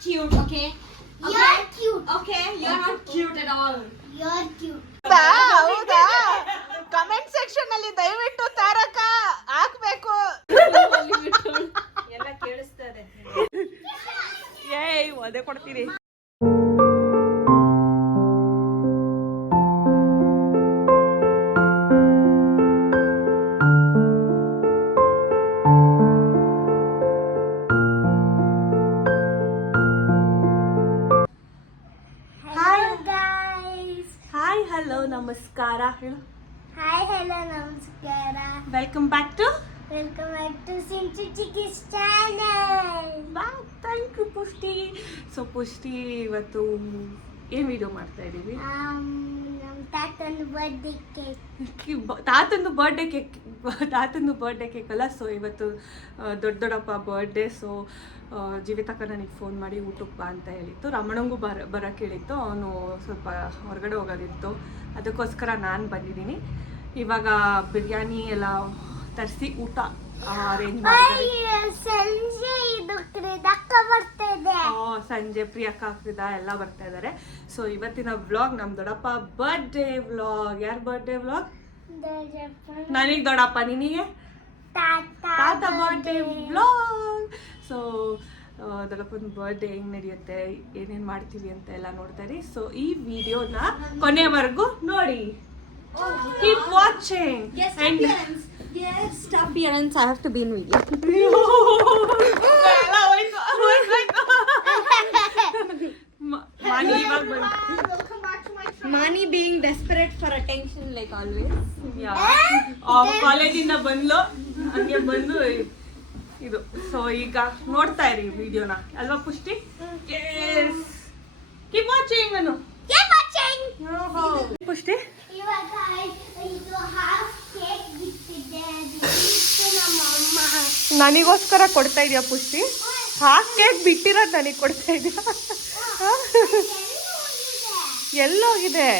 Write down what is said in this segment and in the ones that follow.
cute, okay? You're cute. Okay, you're not cute at all. You're cute. ಹೌದಾ comment section ಅಲ್ಲಿ ದಯವಿಟ್ಟು ತಾರಕ ಹಾಕ್ಬೇಕು. ಎಲ್ಲ ಕೇಳಿಸ್ತಾರೆ. ಏಯ್ ಒದೆ ಕೊಡ್ತೀರಿ. ನಮಸ್ಕಾರ ಹೇಳು. Hi, hello, ನಮಸ್ಕಾರ. Welcome back to Sintu Chickie's channel. Thank you Pushti. So Pushti ಇವತ್ತು ಏನು ವಿಡಿಯೋ ಮಾಡ್ತಾ ಇದ್ದೀವಿ? ನಮ್ಮ ತಾತನ ಬರ್ಡೇ ಕೇಕ್. ತಾತಂದು ಬರ್ಡೇ ಕೇಕ್ ಅಲ್ಲ. ಸೊ ಇವತ್ತು ದೊಡ್ಡಪ್ಪ ಬರ್ಡೇ. ಸೊ ಜೀವಿತಕ್ಕ ನನಗೆ ಫೋನ್ ಮಾಡಿ ಊಟಕ್ಕೆ ಬಾ ಅಂತ ಹೇಳಿತ್ತು. ರಮಣಂಗೂ ಬರೋಕ್ಕೆ ಹೇಳಿತ್ತು. ಅವನು ಸ್ವಲ್ಪ ಹೊರಗಡೆ ಹೋಗೋದಿತ್ತು, ಅದಕ್ಕೋಸ್ಕರ ನಾನು ಬಂದಿದ್ದೀನಿ. ಇವಾಗ ಬಿರಿಯಾನಿ ಎಲ್ಲ ತರಿಸಿ ಊಟ ಅರೇಂಜ್ ಮಾಡಿದ್ದಾರೆ. ಸಂಜೆ ಪ್ರಿಯಕ್ಕ ಹಾಕಿದ ಎಲ್ಲ ಬರ್ತಾ ಇದ್ದಾರೆ. ಸೊ ಇವತ್ತಿನ ವ್ಲಾಗ್ ನಮ್ಮ ದೊಡ್ಡಪ್ಪ ಬರ್ಡೇ ವ್ಲಾಗ್. ಯಾರ ಬರ್ಡೇ ವ್ಲಾಗ್? ನನಗೆ ದೊಡ್ಡಪ್ಪ, ನಿನಗೆ ತಾತ ಬರ್ಡೇ ವ್ಲಾಗ್. ಸೊ ದೊಡ್ಡಪ್ಪನ ಬರ್ಡೇ ಹೆಂಗೆ ನಡೆಯುತ್ತೆ, ಏನೇನು ಮಾಡ್ತೀವಿ ಅಂತ ಎಲ್ಲ ನೋಡ್ತಾರೆ. ಸೊ ಈ ವಿಡಿಯೋನ ಕೊನೆವರೆಗೂ ನೋಡಿ. Keep watching. Yes, appearance. I have to be in video. Mani being desperate for attention like always. ಕಾಲೇಜಿಂದ ಬಂದ್ಲು, ಹಂಗೆ ಬಂದು ಇದು. ಸೊ ಈಗ ನೋಡ್ತಾ ಇರಿ ವಿಡಿಯೋನ ಅಲ್ವಾ ಪುಷ್ಟಿ? ಕೀಪ್ ವಾಚಿಂಗ್ ಅನ್ನು. ಪುಷ್ಟಿ ನನಗೋಸ್ಕರ ಕೊಡ್ತಾ ಇದೆಯಾ ಪುಷ್ಟಿ? ಹಾಫ್ ಕೇಕ್ ಬಿಟ್ಟಿರೋದು ನನಗೆ ಕೊಡ್ತಾ ಇದೆಯಾ? ಎಲ್ಲೋಗಿದೆ?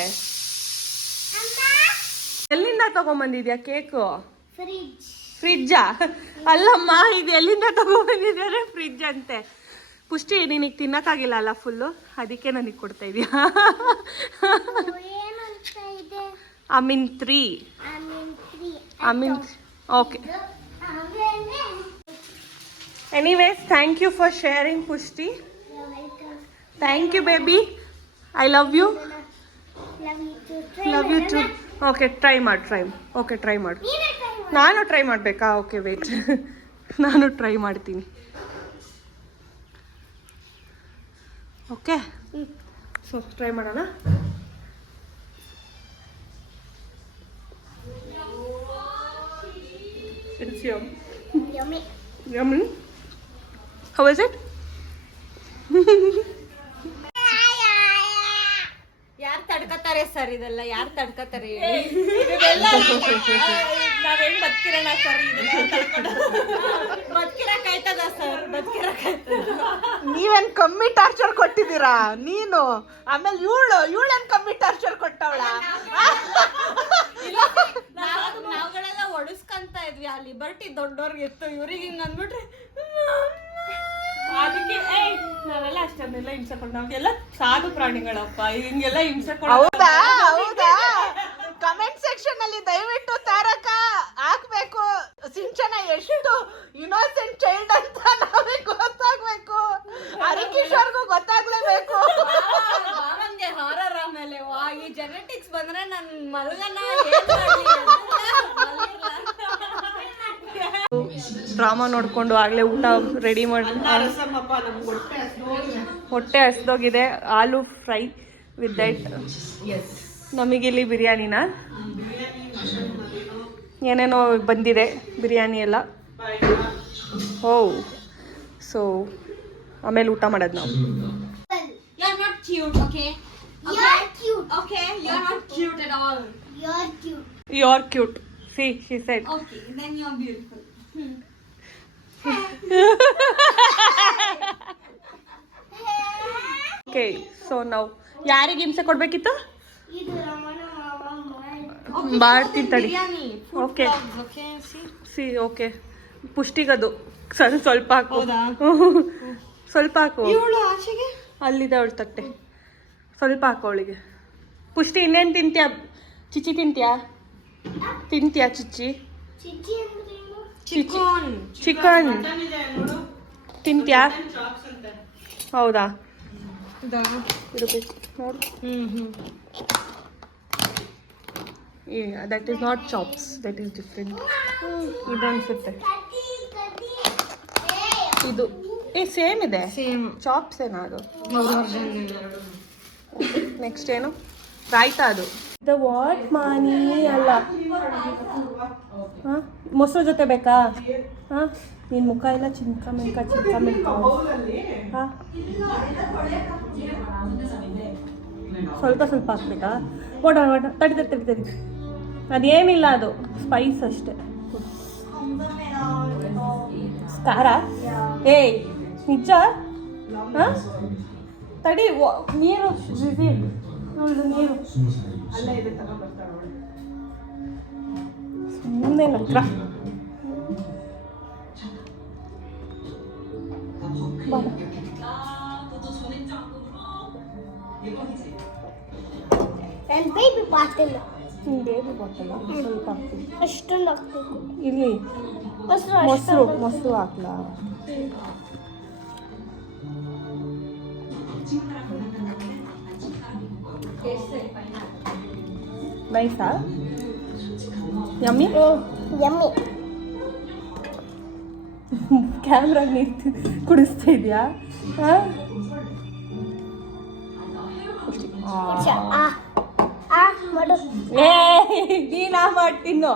ಎಲ್ಲಿಂದ ತಗೊಂಬಂದಿದ್ಯಾ ಕೇಕು? ಫ್ರಿಜ್ಜಾ? ಅಲ್ಲಮ್ಮ, ಇದು ಎಲ್ಲಿಂದ ತಗೊಂಬಂದಿದ್ದಾರೆ? ಫ್ರಿಜ್ ಅಂತೆ. ಪುಷ್ಟಿ ನಿನಗೆ ತಿನ್ನಕ್ಕಾಗಿಲ್ಲ ಅಲ್ಲ ಫುಲ್ಲು, ಅದಕ್ಕೆ ನನಗೆ ಕೊಡ್ತಾ ಇದೆಯಾ? Amin 3. Okay. Anyways, thank you for sharing, Pushti. Thank you, baby. I love you. Love you too. Okay, try ಮಾಡು. ನಾನು ಟ್ರೈ ಮಾಡಬೇಕಾ? ಓಕೆ ವೇಟ್, ನಾನು ಟ್ರೈ ಮಾಡ್ತೀನಿ. ಓಕೆ, ಸೊ ಟ್ರೈ ಮಾಡೋಣ. It's yummy. How is it? ಯಾರು ತಡ್ಕತಾರೆ ಸರ್? ಇದೆಲ್ಲ ಯಾರು ತಡ್ಕತಾರೆ? ನಾವೇನ್ ಬದುಕಿರೋಣ ಸರ್? ಬದುಕಿರಕ್ಕಾಯ್ತದ ಸರ್? ನೀವೇನ್ ಕಮ್ಮಿ ಟಾರ್ಚರ್ ಕೊಟ್ಟಿದ್ದೀರಾ ನೀನು? ಆಮೇಲೆ ಇವಳೇನ್ ಕಮ್ಮಿ ಟಾರ್ಚರ್ ಕೊಟ್ಟವಳ? ನಾವುಗಳೆಲ್ಲ ಒಡಿಸ್ಕೊಂತ ಇದ್ವಿ. ಆ ಲಿಬರ್ಟಿ ದೊಡ್ಡವ್ರಿಗೆ ಇತ್ತು, ಇವ್ರಿಗೆ ಹಿಂಗ ಅಂದ್ಬಿಟ್ರೆ ಅದಕ್ಕೆ ನಾವೆಲ್ಲ ಅಷ್ಟೊಂದೆಲ್ಲ ಹಿಂಸೆ ಕೊಟ್ಟು, ನಮ್ಗೆಲ್ಲ ಸಾಧು ಪ್ರಾಣಿಗಳಪ್ಪ, ಹಿಂಗೆಲ್ಲ ಹಿಂಸೆ ಕೊಡ. ಹೌದಾ? ಕಮೆಂಟ್ ಸೆಕ್ಷನ್ ಅಲ್ಲಿ ದಯವಿಟ್ಟು ತಾರಕ ಹಾಕ್ಬೇಕು. ಸಿಂಚನ ಎಷ್ಟು ಇನ್ನೋಸೆಂಟ್ ಚೈಲ್ಡ್ ಅಂತ ನಮಗೆ ಗೊತ್ತಾಗ್ಬೇಕು. ಹರಿಕಿಶೋರ್ಗೂ ಗೊತ್ತಾಗ್ಲೇಬೇಕು. ನನ್ಗೆ ಹಾರರ್ ಆಮೇಲೆ ಈ ಜೆನೆಟಿಕ್ಸ್ ಬಂದ್ರೆ ನನ್ ಮಲಗನ ಡ್ರಾಮಾ ನೋಡ್ಕೊಂಡು ಆಗ್ಲೇ ಊಟ ರೆಡಿ ಮಾಡಿ. ಹೊಟ್ಟೆ ಹಸ್ದೋಗಿದೆ. ಆಲೂ ಫ್ರೈ ವಿತ್ ದಟ್. ನಮಗಿಲ್ಲಿ ಬಿರಿಯಾನಿನ ಏನೇನೋ ಬಂದಿದೆ ಬಿರಿಯಾನಿ ಎಲ್ಲ. ಓ, ಸೊ ಆಮೇಲೆ ಊಟ ಮಾಡೋದು ನಾವು. You're not cute, okay? You're cute. Okay, you're not cute at all. You're cute. You're cute. See, she said. Okay, then you're beautiful. Okay, so now ಯಾರಿಗೆ ಹಿಂಸೆ ಕೊಡ್ಬೇಕಿತ್ತು? ಇದು ರಮಣ ಮಾಡ್ತೀನಿ ತಡಿ. Biryani. Okay, Okay, see. See okay. ಪುಷ್ಟಿಗದು ಸ್ವಲ್ಪ ಹಾಕು. ಸ್ವಲ್ಪ ಹಾಕು. ಇವಳು ಆಚೆಗೆ ಅಲ್ಲಿದೆ ಅವಳು ತಟ್ಟೆ, ಸ್ವಲ್ಪ ಹಾಕು ಅವಳಿಗೆ. ಪುಷ್ಟಿ ಇನ್ನೇನು ತಿಂತ್ಯಾ? ಚಿಚ್ಚಿ ತಿಂತ್ಯಾ? ಚಿಚ್ಚಿ? ಚಿಚ್ಚಿ ಅಂದ್ರೆ ಏನು? ಚಿಕನ್ ತಿಂತ್ಯಾ? ಹೌದಾ? ಇರಬೇಕು ನೋಡು. That is not chops, that is different. ಇದು ಅನ್ಸುತ್ತೆ ಇದು. ಸೇಮ್ ಇದೆ, ಸೇಮ್ ಚಾಪ್ಸ್ ಏನೋ ಅದು. ನೆಕ್ಸ್ಟ್ ಏನು? ರಾಯ್ತಾ ಅದು. ದ ವಾಟ್ ಮಾನಿ ಅಲ್ಲ. ಹಾಂ, ಮೊಸರು ಜೊತೆ ಬೇಕಾ? ಹಾಂ, ನಿನ್ನ ಮುಖ ಎಲ್ಲ ಚಿಂಕ ಮಿಂಕ ಹಾಂ, ಸ್ವಲ್ಪ ಸ್ವಲ್ಪ ಹಾಕ್ಬೇಕಾ? ತಡಿ. ಅದೇನಿಲ್ಲ, ಅದು ಸ್ಪೈಸ್ ಅಷ್ಟೇ. ಖಾರ? ಏಯ್ ನಿಜ? ಹಾಂ, ತಡಿ. ನೀರು ನೋಡು, ನೀರು ಸುಮ್ಮನೆ ನಕ್ರ. And baby bottle. Baby bottle ಸ್ವಲ್ಪ ಹಾಕ್ತೀನಿ. ಅಷ್ಟೊಂದು ಹಾಕ್ಬೇಕು. ಇಲ್ಲಿ ಮೊಸರು ಹಾಕ್ಲಾ? ನೈಸಾ? ಯಮ್ಮಿ? ಯಮ್ಮಿ. ಕ್ಯಾಮ್ರಾ ನೀರು ಕುಡಿಸ್ತಾ ಇದೆಯಾ? ಹಾಂ, ಮಾಡು. ನೀನಾ ಮಾಡ್ತೀನೋ?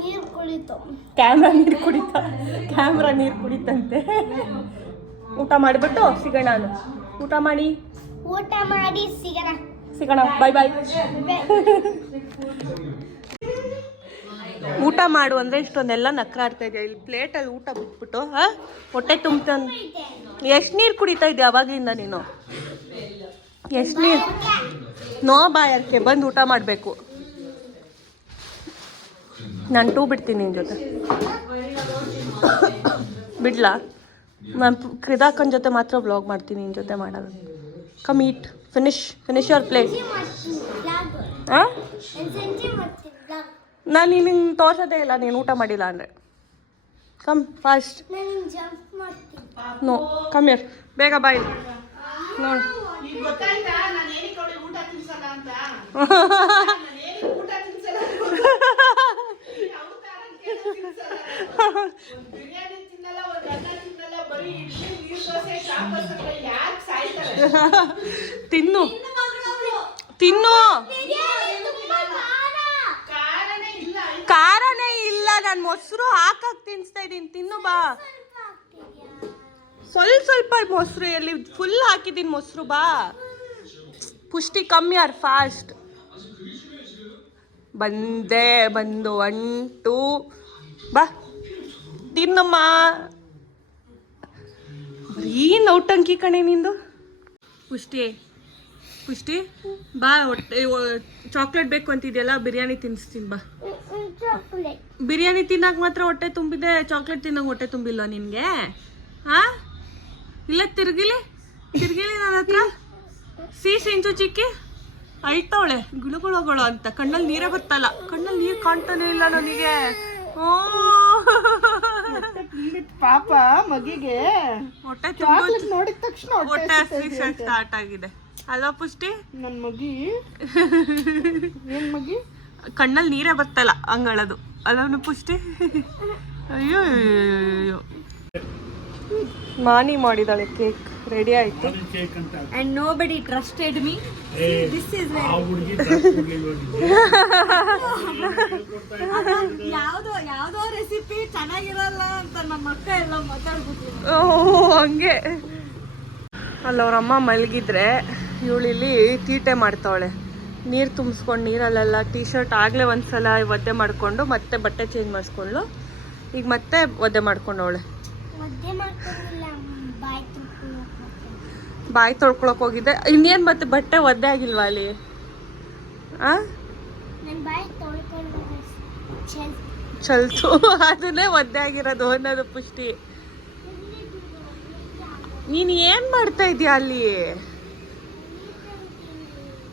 ನೀರು ಕುಳಿತು. ಕ್ಯಾಮ್ರಾ ನೀರು ಕುಡಿತಂತೆ. ಊಟ ಮಾಡಿಬಿಟ್ಟು ಸಿಗೋಣ. ಊಟ ಮಾಡಿ ಸಿಗೋಣ. ಬಾಯ್. ಊಟ ಮಾಡು ಅಂದರೆ ಇಷ್ಟೊಂದೆಲ್ಲ ನಕ್ರಾಡ್ತಾ ಇದೆಯಾ? ಇಲ್ಲಿ ಪ್ಲೇಟಲ್ಲಿ ಊಟ ಬಿಟ್ಬಿಟ್ಟು ಹೊಟ್ಟೆ ತುಂಬ್ತಂದು ಎಷ್ಟು ನೀರು ಕುಡಿತಾ ಇದೆಯಾ ಅವಾಗಿಂದ ನೀನು? ಎಷ್ಟು ನೀರು? ನೋ ಬಾಯರ್ಕೆ, ಬಂದು ಊಟ ಮಾಡಬೇಕು. ನಾನು 2 ಬಿಡ್ತೀನಿ ನಿನ್ನ ಜೊತೆ. ಬಿಡ್ಲಾ? ನಾನು ಕೃದಾಕನ್ ಜೊತೆ ಮಾತ್ರ ವ್ಲಾಗ್ ಮಾಡ್ತೀನಿ, ನಿನ್ನ ಜೊತೆ ಮಾಡಲ್ಲ. Come eat, finish your plate. ಹಾಂ, ನಾನು ನಿನಗೆ ತೋರ್ಸೋದೇ ಇಲ್ಲ ನೀನು ಊಟ ಮಾಡಿಲ್ಲ ಅಂದರೆ. Come fast. No, come here, ಬೇಗ ಬಾಯ್. ನೋಡಿ ತಿನ್ನು. ಖಾರನೇ ಇಲ್ಲ, ನಾನು ಮೊಸರು ಹಾಕಕ್ ತಿನ್ಸ್ತಾ ಇದ್ದೀನಿ. ತಿನ್ನು ಬಾ. ಸ್ವಲ್ಪ ಮೊಸರು ಎಲ್ಲಿ? ಫುಲ್ ಹಾಕಿದ್ದೀನಿ ಮೊಸರು. ಬಾ ಪುಷ್ಟಿ, ಕಮ್ಮಿ ಯಾರು ಫಾಸ್ಟ್. ಬಂದು 1 2 ಬಾ ತಿನ್ನಮ್ಮ. ಬರೀ ನೌಟಂಕಿ ಕಣೆ ನಿಂದು. ಪುಷ್ಟಿ ಬಾ, ಹೊಟ್ಟೆ ಚಾಕ್ಲೇಟ್ ಬೇಕು ಅಂತಿದೆಯಲ್ಲ, ಬಿರಿಯಾನಿ ತಿನ್ನಿಸ್ತೀನಿ ಬಾ. ಬಿರಿಯಾನಿ ತಿನ್ನಕ್ಕೆ ಮಾತ್ರ ಹೊಟ್ಟೆ ತುಂಬಿದೆ, ಚಾಕ್ಲೇಟ್ ತಿನ್ನೋಕೆ ಹೊಟ್ಟೆ ತುಂಬಿಲ್ವ ನಿನಗೆ? ಹಾಂ, ಇಲ್ಲ ತಿರ್ಗಿಲಿ ನನ್ನ ಹತ್ರ. ಸಿಂಚು ಚಿಕ್ಕಿ ಅಳ್ತಾವಳೆ ಗುಳುಗುಳುಗಳು ಅಂತ. ಕಣ್ಣಲ್ಲಿ ನೀರೇ ಬರ್ತಲ್ಲ, ಕಣ್ಣಲ್ಲಿ ನೀರು ಕಾಣ್ತಾನೆ ಇಲ್ಲ ನನಗೆ. ಪಾಪ ಮಗಿಗೆ ಹೊಟ್ಟೆ ನೋಡಿದ ತಕ್ಷಣ ಹೊಟ್ಟೆ ಸ್ಟಾರ್ಟ್ ಆಗಿದೆ ಅಲ್ವಾ ಪುಷ್ಟಿ? ನನ್ನ ಮಗಿ ಏನ್ ಮಗಿ ಕಣ್ಣಲ್ಲಿ ನೀರೇ ಬರ್ತಲ್ಲ ಹಂಗಳದು ಅಲ್ಲವನು ಪುಷ್ಟಿ? ಅಯ್ಯೋ ಮಾನಿ ಮಾಡಿದಾಳೆ. ಕೇಕ್ ರೆಡಿ ಆಯ್ತು. and nobody trusted me. This is ಯಾವ್ದೋ ರೆಸಿಪಿ ಚೆನ್ನಾಗಿರಲ್ಲ ಅಂತ ನಮ್ಮ ಅಕ್ಕ ಎಲ್ಲ ಮಾತಾಡ್ಬಿಟ್ರು. ಹಂಗೆ ಅಲ್ಲ, ಅವ್ರಮ್ಮ ಮಲಗಿದ್ರೆ ಇವಳಿಲ್ಲಿ ತೀಟೆ ಮಾಡ್ತಾವಳೆ. ನೀರು ತುಂಬಿಸ್ಕೊಂಡು ನೀರಲ್ಲೆಲ್ಲ ಟೀ ಶರ್ಟ್ ಆಗಲೇ ಒಂದ್ಸಲ ಒದ್ದೆ ಮಾಡಿಕೊಂಡು ಮತ್ತೆ ಬಟ್ಟೆ ಚೇಂಜ್ ಮಾಡಿಸ್ಕೊಂಡು ಈಗ ಮತ್ತೆ ಒದ್ದೆ ಮಾಡ್ಕೊಂಡವಳೆ. ಬಾಯಿ ತೊಳ್ಕೊಳಕ್ ಹೋಗಿದ್ದೆ. ಇನ್ನೇನು ಮತ್ತೆ ಬಟ್ಟೆ ಒದ್ದೆ ಆಗಿಲ್ವಾ ಅಲ್ಲಿ? ಚಲ್ತು ಅದನ್ನೇ ಒದ್ದೆ ಆಗಿರೋದು ಅನ್ನೋದು ಪುಷ್ಟಿ. ನೀನ್ ಏನ್ ಮಾಡ್ತಾ ಇದೀಯ ಅಲ್ಲಿ?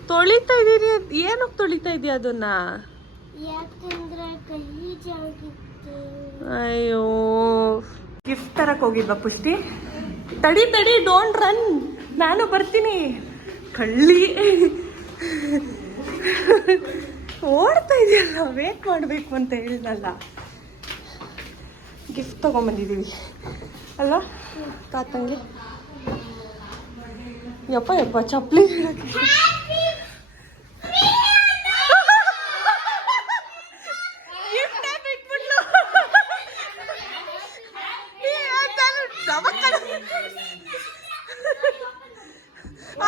ತೊಳಿತಾ ಇದೀನಿ. ಏನಕ್ಕೆ ತೊಳಿತಾ ಇದೀಯ ಅದನ್ನ? ಯಾಕಂದ್ರೆ ಗಲೀಜಾಗಿತ್ತು. ಅಯ್ಯೋ, ಗಿಫ್ಟ್ ತರಕ್ ಹೋಗಿದ್ವಾ ಪುಷ್ಟಿ? ತಡಿ ತಡಿ, ಡೋಂಟ್ ರನ್, ನಾನು ಬರ್ತೀನಿ. ಕಳ್ಳಿ ಓಡ್ತಾ ಇದೆಯಲ್ಲ, ವೇಟ್ ಮಾಡಬೇಕು ಅಂತ ಹೇಳಿದ್ನಲ್ಲ. ಗಿಫ್ಟ್ ತಗೊಂಬಂದಿದ್ದೀವಿ ಅಲ್ಲ ತಾತಂಗೆ. ಯಪ್ಪ ಯಪ್ಪ, ಚಪ್ಪಲಿ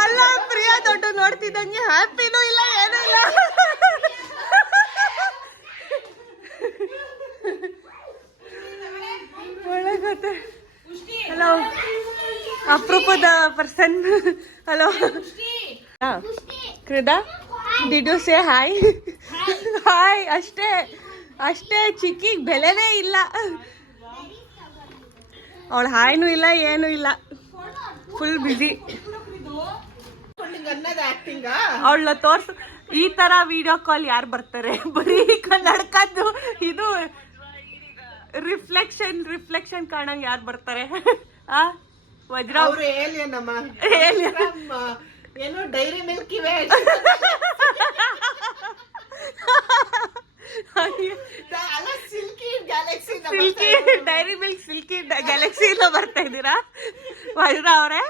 ಅಲ್ಲ ಪ್ರಿಯಾ ದೊಡ್ಡ ನೋಡ್ತಿದ್ದಂಗೆ ಹ್ಯಾಪಿನೂ ಇಲ್ಲ ಏನೂ ಇಲ್ಲ. ಒಳಗತ್ತೆ. ಹಲೋ, ಅಪರೂಪದ ಪರ್ಸನ್. ಹಲೋ ಕೃದಾ, did you say hi? Hi ಅಷ್ಟೇ ಅಷ್ಟೇ, ಚಿಕ್ಕಿಗೆ ಬೆಲೆನೇ ಇಲ್ಲ. ಅವಳು ಹಾಯ್ನೂ ಇಲ್ಲ ಏನೂ ಇಲ್ಲ, ಫುಲ್ ಬ್ಯುಸಿ. ಅವಳ ತೋರ್ಸು. ಈ ತರ ವಿಡಿಯೋ ಕಾಲ್ ಯಾರು ಬರ್ತಾರೆ? ಬರೀ ಕನ್ನಡಕದ್ದು ಇದು ರಿಫ್ಲೆಕ್ಷನ್ ಕಾಣಂಗ್ ಯಾರು ಬರ್ತಾರೆ? ಆ ವಜ್ರ ಏನೋ ಡೈರಿ ಮಿಲ್ಕ್ ಇವೆ, silky dairy milk silky Galaxy ಎಲ್ಲ ಬರ್ತಾ ಇದ್ದೀರಾ ವಜ್ರ ಅವರೇ?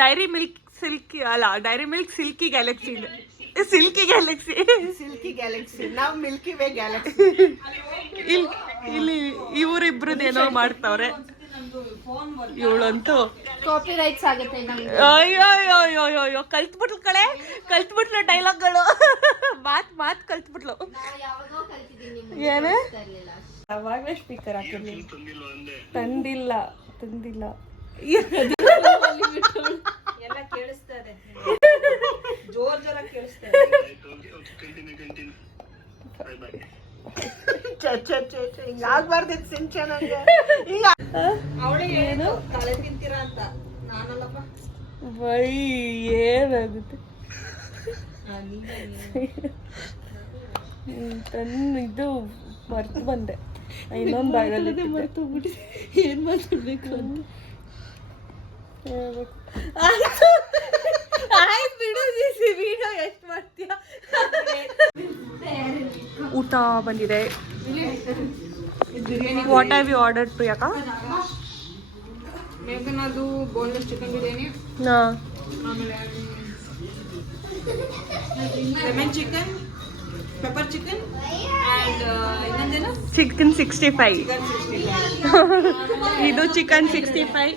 ಡೈರಿ ಮಿಲ್ಕ್ ಸಿಲ್ಕಿ ಅಲ್ಲ, ಡೈರಿ ಮಿಲ್ಕ್ ಸಿಲ್ಕಿ ಗ್ಯಾಲಕ್ಸಿ ಇದೆ. ಸಿಲ್ಕಿ ಗ್ಯಾಲಕ್ಸಿ ನಾವು ಮಿಲ್ಕಿ ವೇ ಗ್ಯಾಲಕ್ಸಿ. ಇಲ್ಲಿ ಇವರಿಬ್ರದ್ದೇನೋ ಮಾಡ್ತಾವ್ರೆ. ಇವಳಂತೂ ಕಾಪಿ ರೈಟ್ಸ್ ಆಗುತ್ತೆ. ಅಯ್ಯೋ ಕಲ್ತ್ಬಿಟ್ಲು ಕಳೆ, ಕಲ್ತ್ಬಿಟ್ಲು ಡೈಲಾಗ್ಗಳು. ಮಾತ್ ಕಲ್ತ್ಬಿಟ್ಲು. ಏನೇ ಅವಾಗಲೇ ಸ್ಪೀಕರ್ ಹಾಕಿರ್ಲಿ. ತಂದಿಲ್ಲ ಎಲ್ಲ ಕೇಳಿಸ್ತಾರೆ, ಜೋರ್ ಕೇಳಿಸ್ತಾರೆ. ಹಿಂಗಾಗ್ಬಾರ್ದಿತ್ತು ಸಿಂಚನ. ಅವಳೇ ಏನು ತಲೆ ತಿಂತೀರಾ ಅಂತ, ನಾನಲ್ಲಪ್ಪ. ಬೈ ಏನಾಗುತ್ತೆ ಇದು ಮರ್ತು ಬಂದೆ. ಇನ್ನೊಂದು ಬ್ಯಾಗಲ್ಲಿ ಮರ್ತೋಗ್ಬಿಟ್ಟು ಏನ್ ಮಾತಾಡ್ಬೇಕು ಅಂತ ಹೇಳ್ಬೇಕು. ಆಯ್ತು ಬಿಡು, ವಿಡಿಯೋ ಎಷ್ಟು ಮಾಡ್ತೀಯ? ಊಟ ಬಂದಿದೆ. ವಾಟ್ ಹ್ಯಾವ್ ಯು ಆರ್ಡರ್ಡ್ ಪ್ರಿಯಕಾ? ಮೇಘನದು ಬೋನ್ಲೆಸ್ ಚಿಕನ್ ಬಿರಿಯಾನಿ, ಆಮೇಲೆ lemon chicken, pepper chicken and ಇನ್ನೊಂದೇನು ಚಿಕನ್ 65. ಇದು ಚಿಕನ್ 65.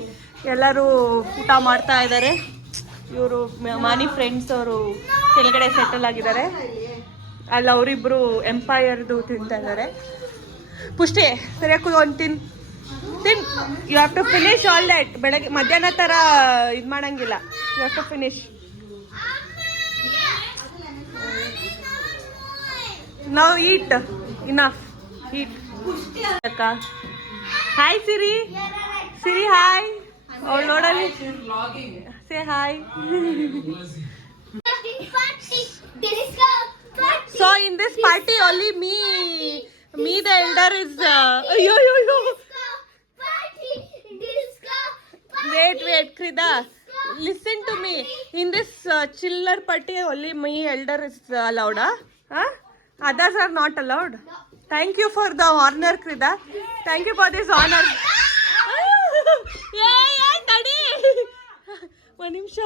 ಎಲ್ಲರೂ ಊಟ ಮಾಡ್ತಾ ಇದ್ದಾರೆ. ಇವರು ಮಾನಿ ಫ್ರೆಂಡ್ಸ್ ಅವರು ಕೆಳಗಡೆ ಸೆಟಲ್ ಆಗಿದ್ದಾರೆ. ಅಲ್ಲಿ ಅವರಿಬ್ರು ಎಂಪೈರ್ದು ತಿಂತಾ ಇದ್ದಾರೆ. ಪುಷ್ಟಿ ಸರಿಯಾಗಿ ಒಂದು ತಿನ್. You have to finish all that. ಬೆಳಗ್ಗೆ ಮಧ್ಯಾಹ್ನ ಥರ ಇದು ಮಾಡಂಗಿಲ್ಲ. You have to finish. ನಾವು ಈಟ್ ಇನಫ್ ಈಟ್. ಅಕ್ಕ ಹಾಯ್ ಸಿರಿ. ಸಿರಿ ಹಾಯ್. ಅವಳು ನೋಡಲಿ. Say hi. So in this party only me the elder is wait Krida, listen to me. In this chiller party only me elder is allowed, huh? Others are not allowed. Thank you for the honor, Krida. Thank you for this honor. Yeah tadi one ನಿಮಿಷ.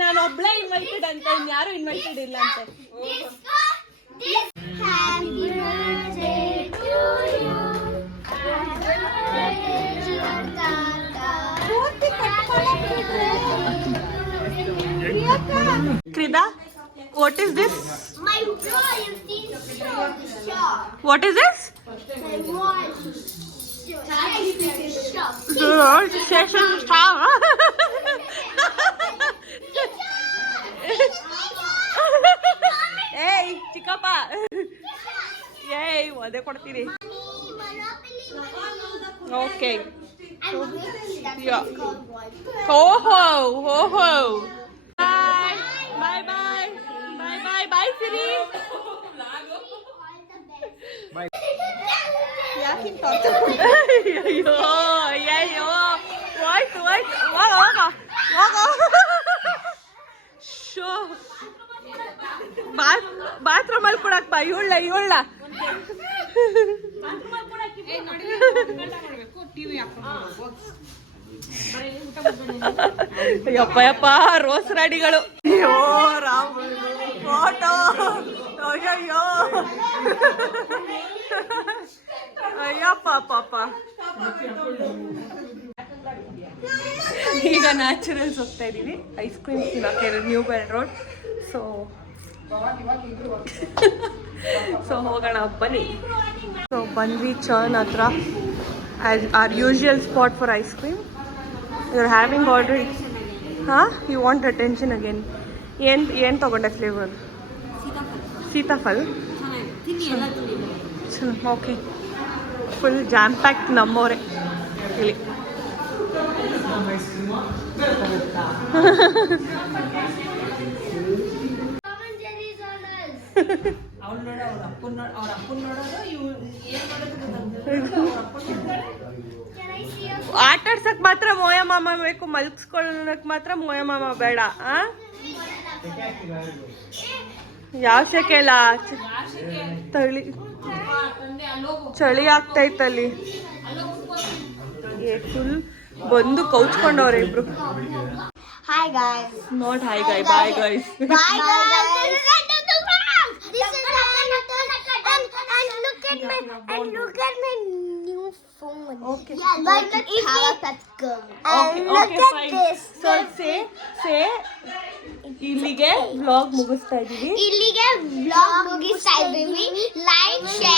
ನಾನು ಒಬ್ಳೆ invited ಅಂತ, ಇನ್ಯಾರು invited ಇಲ್ಲ ಅಂತ. Krida, what is this? My royalty shop. What is this? My royalty shop. Session star. ಇಟ್ಕಪ್ಪ. ಏಯ್ ಅದೇ ಕೊಡ್ತೀರಿ. ಓಕೆ. ಓಹೋ ಓಹೋ. ಬಾಯ್ ಬಾಯ್ ಬಾಯ್ ಬಾಯ್ ಬಾಯ್ ಸಿರಿ. ಅಯ್ಯೋ ಅಯ್ಯಯ್ಯೋ ಹೋಯ್ತು ಹೋಯ್ತು. ಹೋಗ ಹೋಗ ಹೋಗ. ಶೋ ಬಾತ್ರೂಮಲ್ಲಿ ಕೊಡಕ್ ಬಾ. ಇವಳ ಯಪ್ಪ ಯಪ್ಪ ರೋಸ್ ರಾಡಿಗಳು. ಅಯ್ಯೋ ರಾಮ್ ಫೋಟೋ. ಅಯ್ಯಯ್ಯೋ ಅಯ್ಯಪ್ಪ ಪಾಪ. ಈಗ ನ್ಯಾಚುರಲ್ಸ್ ಹೋಗ್ತಾ ಇದೀವಿ ಐಸ್ ಕ್ರೀಮ್ ತಿನ್ನೋಕೆ ನ್ಯೂ ಬೆಲ್ ರೋಡ್. ಸೊ ಹೋಗೋಣ ಬನ್ನಿ. ಸೊ ಬಂದ್ವಿ ಚರ್ನ್ ಹತ್ರ. Our usual spot for ice cream. You are having already. ಹಾಂ ಯು ವಾಂಟ್ ಅಟೆನ್ಷನ್ ಅಗೇನ್. ಏನು ತೊಗೊಂಡೆ flavour? Sitaphal. Okay. Full jam pack ನಮ್ಮವರೇ ಇಲ್ಲಿ. ಆಟ ಆಡ್ಸಕ್ ಮಾತ್ರ ಮೋಯ ಮಾಮ ಬೇಕು, ಮಲ್ಗಿಸ್ಕೊಳ್ಳಕ್ ಮಾತ್ರ ಮೋಯ ಮಾಮ ಬೇಡ. ಯಾವ ಸೆಕೆಲ್ಲ ಚಳಿ ಆಗ್ತೈತಲ್ಲಿ. ಫುಲ್ ಬಂದು ಕೌಚ್ಕೊಂಡವ್ರೆ ಇಬ್ರು. Hi guys. Not hi guy, bye guys. Bye guys. This is and look at my new phone. Okay. Yeah, but if let's go. Okay, Look okay, at fine. this. So say ಇಲ್ಲಿಗೆ vlog ಮುಗಿಸ್ತಾ ಇದೀವಿ. ಇಲ್ಲಿಗೆ vlog ಮುಗಿಸ್ತಾ ಇದ್ದೀವಿ. Like share